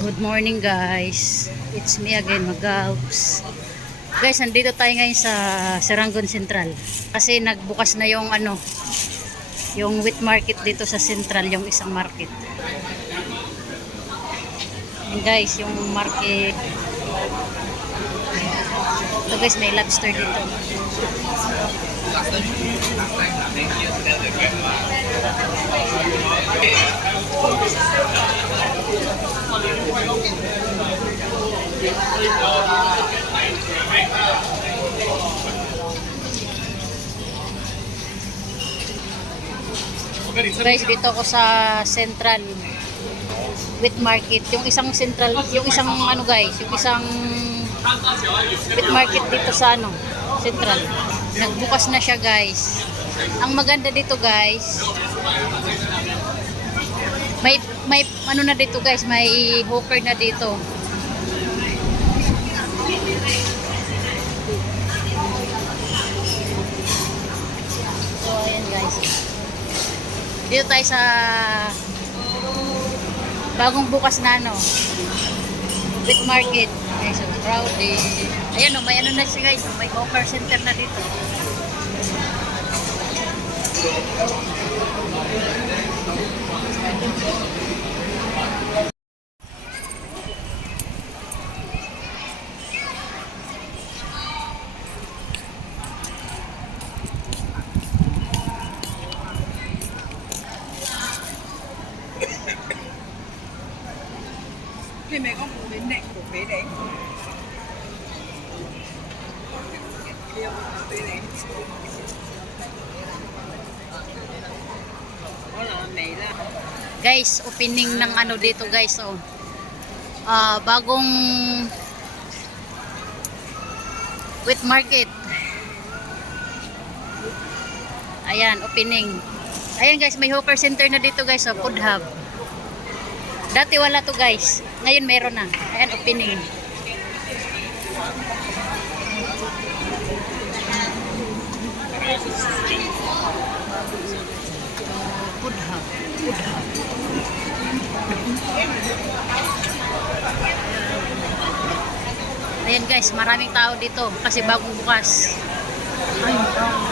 Good morning guys. It's me again, Magabs. Guys, nandito tayo ngayon sa Serangoon Central. Kasi nagbukas na yung yung wheat market dito sa Central, yung isang market. And guys, yung market. Ito guys, may lobster dito. Guys, dito ako sa Central wheat market. Yung isang Central, yung isang guys, yung isang wheat market dito sa Central. Nagbukas na siya guys. Ang maganda dito guys, may na dito guys, may hawker na dito. So ayan guys, dito tayo sa bagong bukas na wheat market. Okay, so crowded. Ayan may na siya guys, may hawker center na dito. Thì mày có một miếng nệm của bé đấy. Guys, opening ng dito guys, bagong wheat market. Ayan, opening. Ayan guys, may hawker center na dito guys, food hub. Dati wala to guys, ngayon meron na. Ayan, opening. Food hub. Ayan guys, maraming tao dito kasi bagong bukas. Ayun.